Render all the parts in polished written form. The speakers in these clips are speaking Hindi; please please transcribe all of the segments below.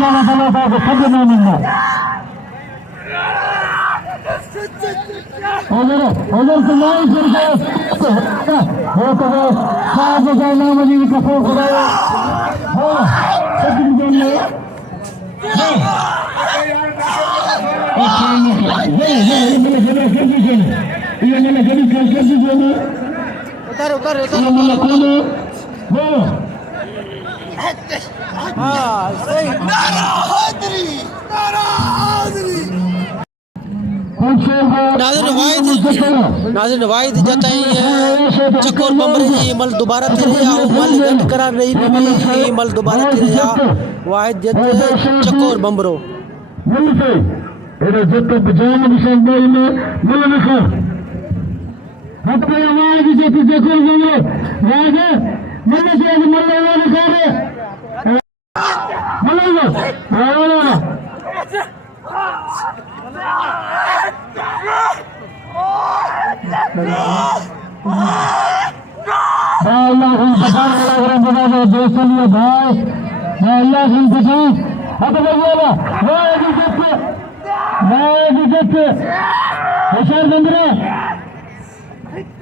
Sana talata tabii namında. Olur kullanın sürücüyüz. O kadar sadece namını kapı kadar. Tabii gönlü. नाज़रीन वाहिद जताई है चकोर बम्बरे जी मल दोबारा थे या मल गट करार रही भी मल दोबारा थे या वाहिद जत चकोर बम्बरो এটা যত জাম নিশান বইলে বলে দেখো আপনি আমার যত দেখো বলো রাজা মানে যে মল্লা ওরে করে মল্লা আরে Allah intikam alırım bana dostluğu bay. Allah intikam. Hadi bakalım. Vay gitti. Vay gitti. Yaşar döndüre.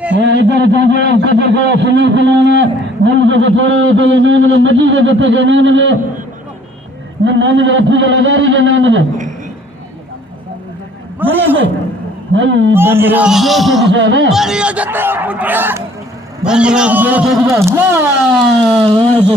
इधर जाके कदर को सुनील कुमार मुझे तो थोड़े तो ये नाम ले मजी के तो के नाम ले ये नाम ले अपनी लगारी के नाम ले बोले भाई बंदरा जो से दिखा है बंदरा जो से दिखा वाह ये जो